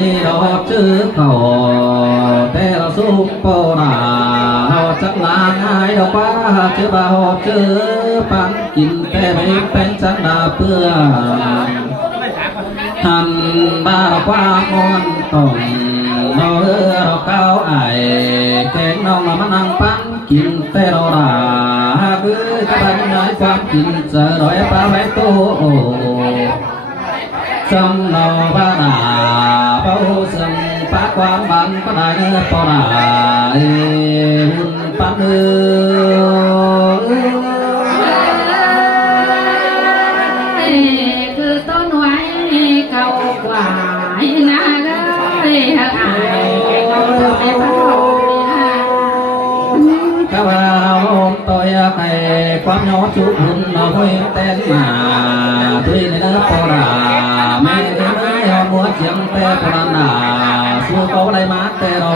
นี่เราชื่อเขาแต่เราสู้ปอนาเราจักลาง่ายเราป้าชื่อบ่าวชื่อปันกินแต่ไม่เป็นจักดาเพื่อหันบ้าเราป้ามอนต้องเราเราเก้าไอแกงน้องเรามานั่งปันกินแต่เราด่าคือจะไปไหนความกินเจอร้อยป้าไว้โตจำเราบ้าด่าเบาซึ่งป้าความบันก็ได้เนื้อปอด่าหุ่นปันคือต้นไว้เก่ากว่านาเลยหักอายไปพัดลมก็ว่าเราต่อยใครความย้อนชุบหุ่นเราห้อยเต้นมาด้วยในเนื้อปอดาไม่ได้ไม่ยอมมัวเจียงแต่ปรานาสู้เขาได้มาแต่เรา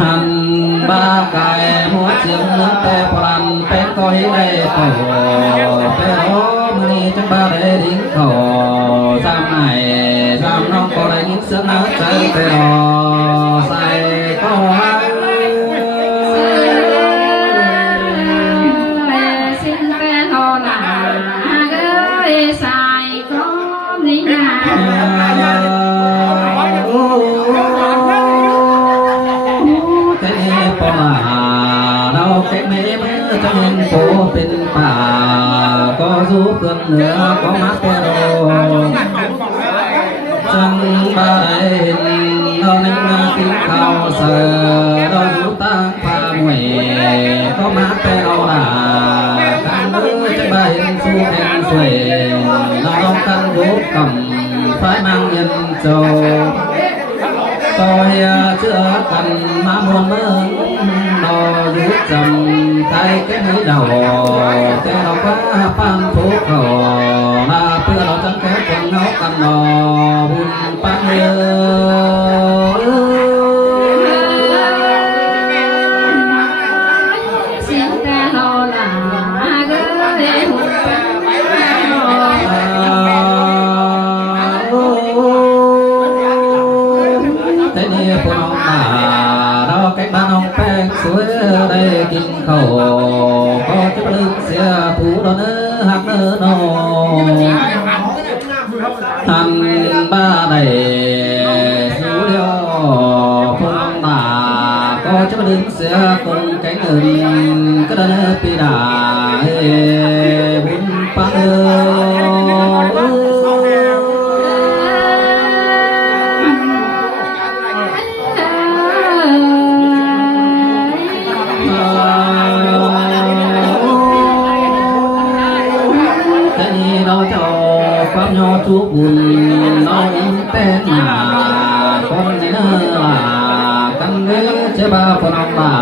หันบ้ากายมัวเจียงเนื้อแต่ปรันเป็นก้อยได้ต่อแต่เราไม่จังบ้าได้ดิ้งเขาจำไหนจำน้องก็ได้ยินเสียงน้ำใจแต่เราใส่ก็เราแค่ไม่เมื่อจะเห็นโผเป็นป่าก็สู้เพื่อนเหนือก็มักแต่เราจังบ้าได้เห็นเราในเมื่อที่เขาเสือเราอยู่ตาพามวยก็มักแต่เราด่ากันเมื่อจะบ้าเห็นสู้แข่งสวยเราลองกันยุบกับไฟมังยันโจต่อยเชื่อกันมามวนเมืองรอยุบจำใจแค่ไม่เดาแต่เราก็ปั้มทุกเขามาเพื่อเราจังแค่คนเงากันนอบุญปั้นเยเสียงแต่เราหนาก็เลยหุ่นปันแต่นี่พวกน้องมาเราแก่บ้านน้องแป้งสวยได้กินข้าวก็จะลืมเสียผู้เราเนื้อหักเนื้อนอหันบ้าได้สู้เดียวพวกน้องมาก็จะลืมเสียคนแก่เงินก็ได้เนื้อปีดาบุญปังความยอทุกบุญน้องเป็นหาคนในเนื้อกันเนื้อเจ้าบ้าพน้องบ้า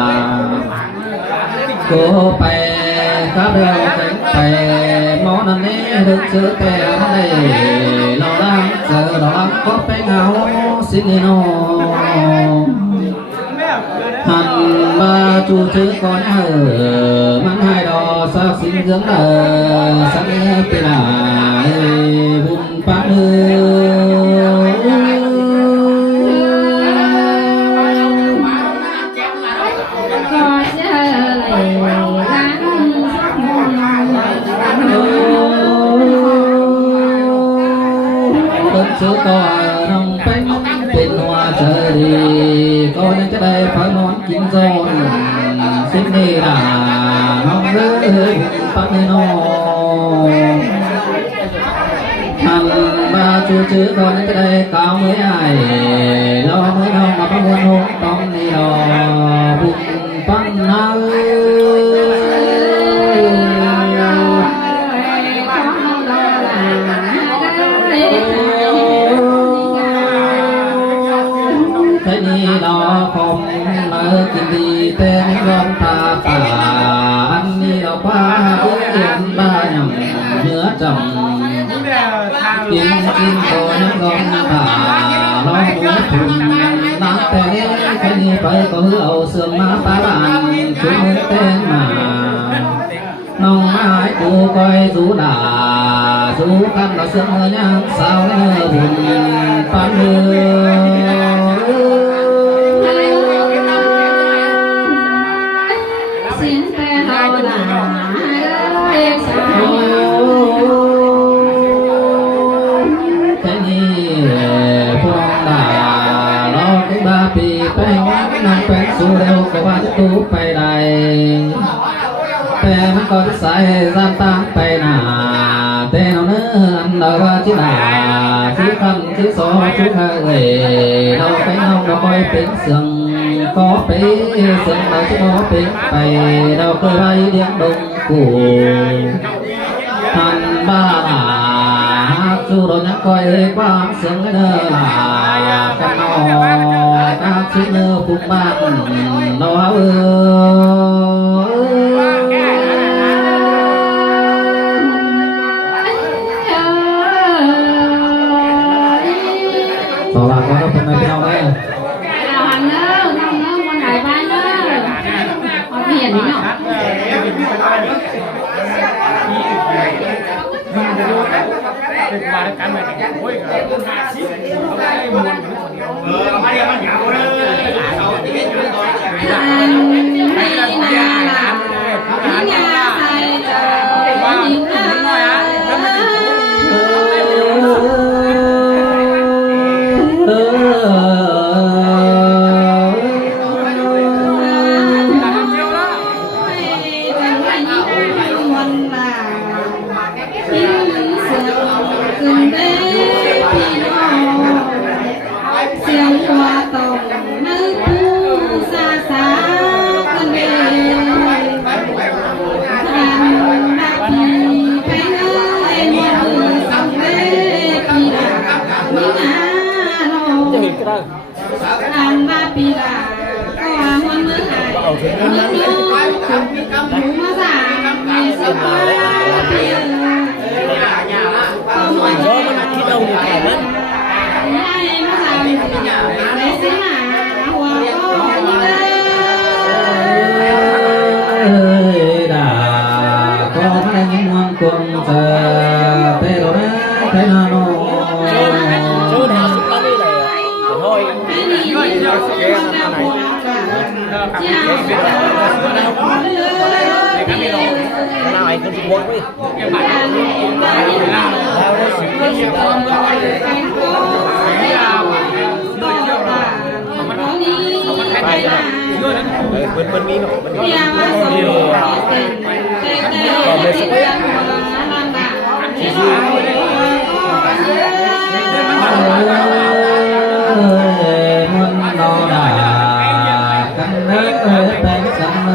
กูไปข้าเรือไปมอนั่นนี่ดึกเจอแต่ไม่ได้เราล้างเจอเราล้างก็ไปเงาสิโนหันมาจูจื้อก่อนมันให้ดอสักสิ่งเรื่องสักเนื้อปีนาบุญปังก็เจอเลยล้างคนซื้อก็น้องเป็นหัวเจอดีก็ยังจะได้ฝันนอนกินโซนสิ่งนี้ด่าน้องเลยปังน้องทำมาจูจื้อก่อนจะได้ก้าวมือใหญ่รอมือน้องมาประมวลหงต้องนี่รอบุญปังนาแค่นี้รอคมมากินดีแต่ไม่ยอมตาป่าอันนี้เราป้าเอื้อนบ้าอย่างเนื้อจำกินโตน้ำร้อนป่าร้องหัวถุนน้ำแต่แค่นี้ไปก็เอาเสื่อมมาป้าบ้านช่วยเงินเต้นมาน้องไม้ดูคอยดูด่าดูกันเราเสื่อมเงินยังสาวเนื้อบุญ ไปนี่พวงดาเราคือบาปีไปงั้นนั่งเป็นสู่เร็วก็ว่าจะตูไปได้แต่มันก็ใส่ซ้ำตามไปหน้าแต่เราเนื้อเราว่าที่หน้าที่คำที่สอทุกข์เอ่ยเราไปเอาเราคอยเป็นเสียงก็ไปเสียงเราจะขอเป็นไปเราเคยไปเดียงดงกูทันบ้าสู่เรายังคอยความเสียงเนื้อลากันนอกาชื่อเนื้อปุ่มบ้านเราต่อหลักว่าเราเป็นไงพี่น้องได้มันมีหนอมันมีก็ไม่สบายมันนอนด่ากันเลิกเป็นสังเ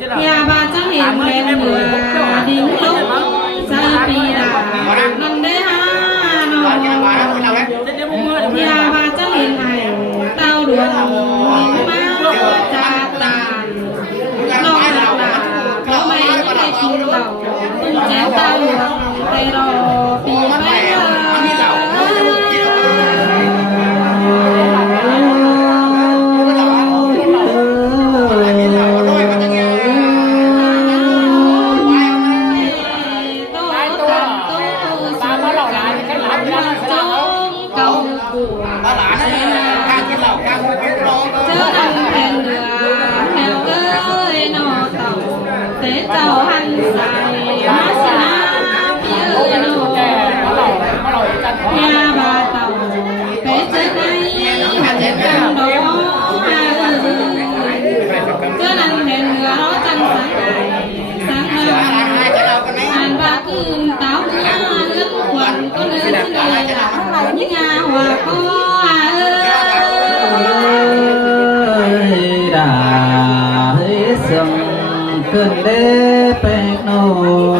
nhà bà chắc hiện lên mưa đỉnh lúc sa pi đà nằm đế ha nọ nhà bà chắc hiện này tao đường má cha tàn lo là có mấy cái chim đầu chém tao đường tay rò pi bay tàu hành dài má xa phía nô nhà bà tàu bé trên đây hành trang đó cho nên đèn ngựa nó trăng sáng hơn hành ba cứ táo ướt quần có nơi trên đây là những nhà hòa có đã hết sông cơn đế bẹt nô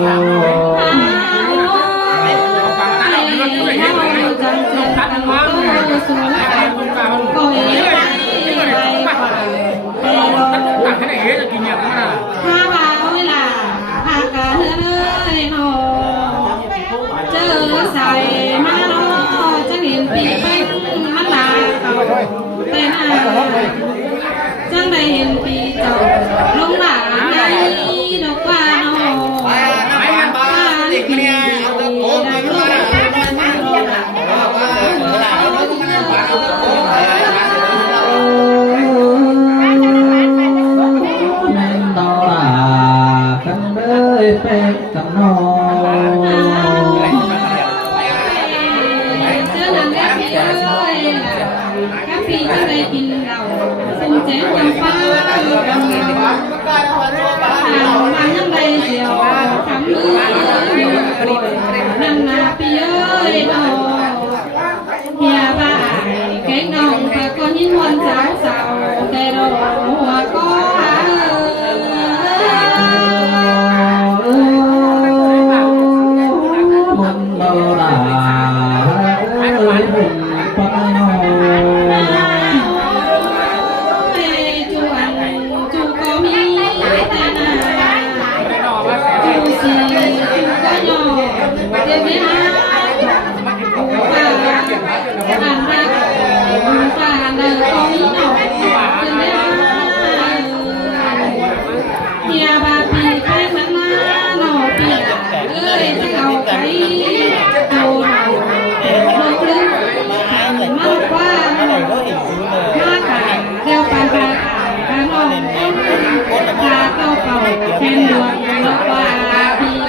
chẳng đây hiện bị chồng lông bả ngay độc qua nó ba đi kia đang lôi nên đó là cánh bơi bẹt cánh nô các phi trước đây kinh đầu xin chén nhâm pha hàng năm đây diều thắm mưa năm là phi ơi đồ nhà bà cái nòng và con những con giáo sào kề đồ hòa có môn đâu là ơi hùng phải nhà bà thì cái mắm nọ thì ơi cái đầu cái đầu đầu đôi lưng thành mắt qua má cả đeo bàn bạc cả nòng cả câu cầu khen đường lộc qua thì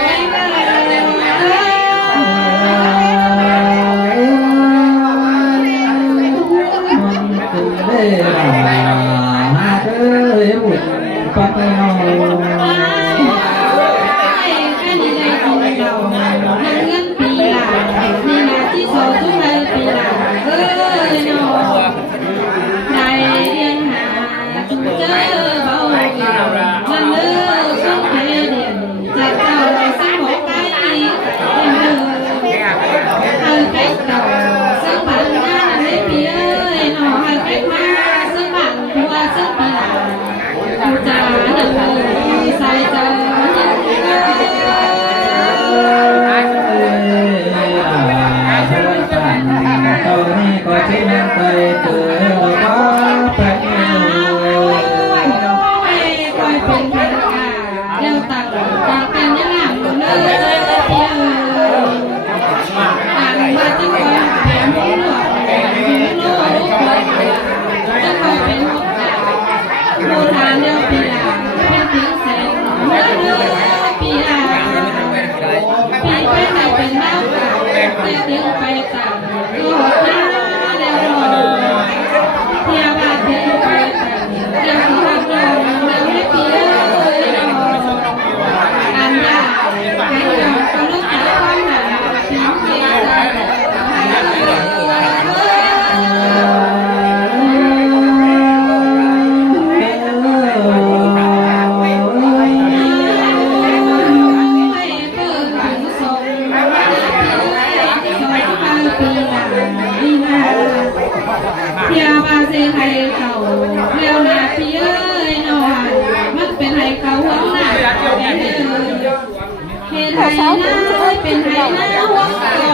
ไห้นะเป็นไห้นะหัวเก่า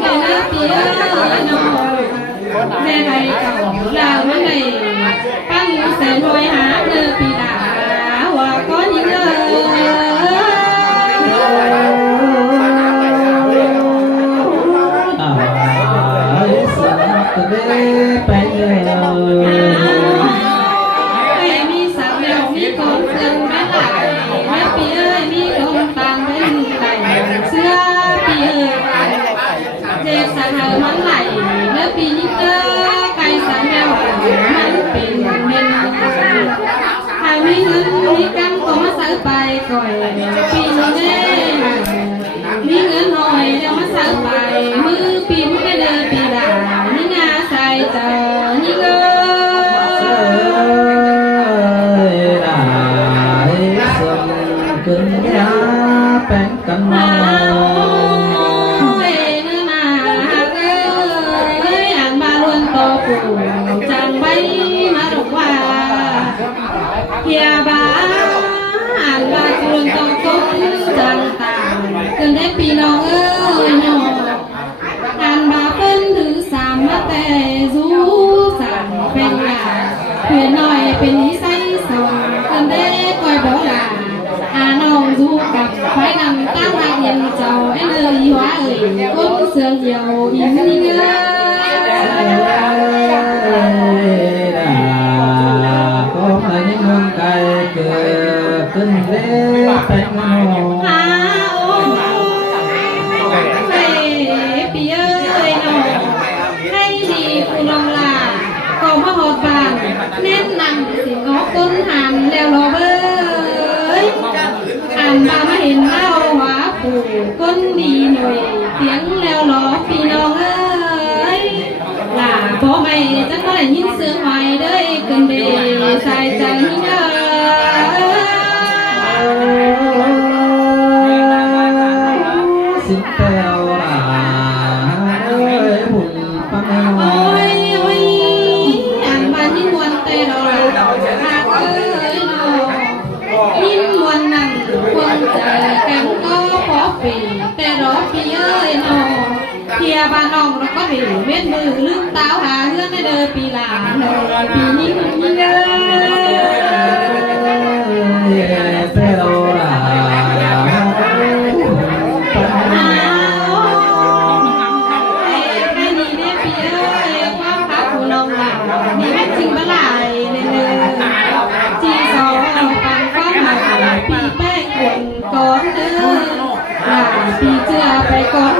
แม่นะพี่เอ้ยน้องแม่ไห้เก่าลาวมันไหนปั้นแสนรวยหาเนื้อปีดาว่าก้อนยิ่งเอ้ยสักเดไปเลย มีสาวเดียวมีคนเกินแม่ไหลแม่ปีเอ้ยมีคนต่างเป็นไหลเสื้อปีเอ้ยเจ็บสาวมันไหลแม่ปีนี้เด้อไก่สาวแมวมันเป็นเมนหากมีเงินมีกันก็มาซื้อไปก่อยปีนี้แน่มีเงินหน่อยเดี๋ยวมาซื้อไปมือปีมือได้เดินปีดานี่งาใส่เจอนี่เงินcưng giá bén cánh ơi nữa mà ơi ăn ba luôn to phủ chẳng bay mà độc hoa kia ba ăn ba luôn to cũng chẳng tàn cưng đấy pì nó ơi nhỏ ăn ba phân thứ sám mà tè rú sám bên nhà thuyền nói bên ý say sòng cưng đấy coi bó làน้องดูกับไฟนำตั้งมาเห็นเจ้าไอ้เลยหัวเอ่ยก้มเสือเหี่ยวอิ่มนี่เงยcó phải những hương cay cửa kinh lễ phải ngon há ô về bì ơi nó hay đi phụ lòng là có mà hột vàng nên nằm thì có con hàm leo lò bơi ăn ba mà ห็นเล่าว่าปู่คนดีหน่อยเสียงแล้วหลอพี่น้องเอ้ยหล่าพ่อไม่จะก็ได้ยินเสียงไหวเด้อเกินเดใส่ใจนี่เด้อxin theo là ơi buồn băng โอ้ยโอ้ยอ่านมายิ่งวันแต่ดอกหากเอ้ยน้องยิ่งวันนั้นคนใจกันก็พอปีแต่รอพี่เอ้ยน้องเพียบ้านน้องแล้วก็เห็นเว้นมือลืมตาหาเรื่องในเด้อปีหลานเด้อปีนี้มีเด้อ pero là แม่นี่เนี่ยพี่เอ้ยความพักของน้องหลานนี่แม่จริงเมื่อไหร่เนี่ยจีสองปังฟ้าหาปีแป้งขวนก้อนเด้อหลานปีเจือไปก้อน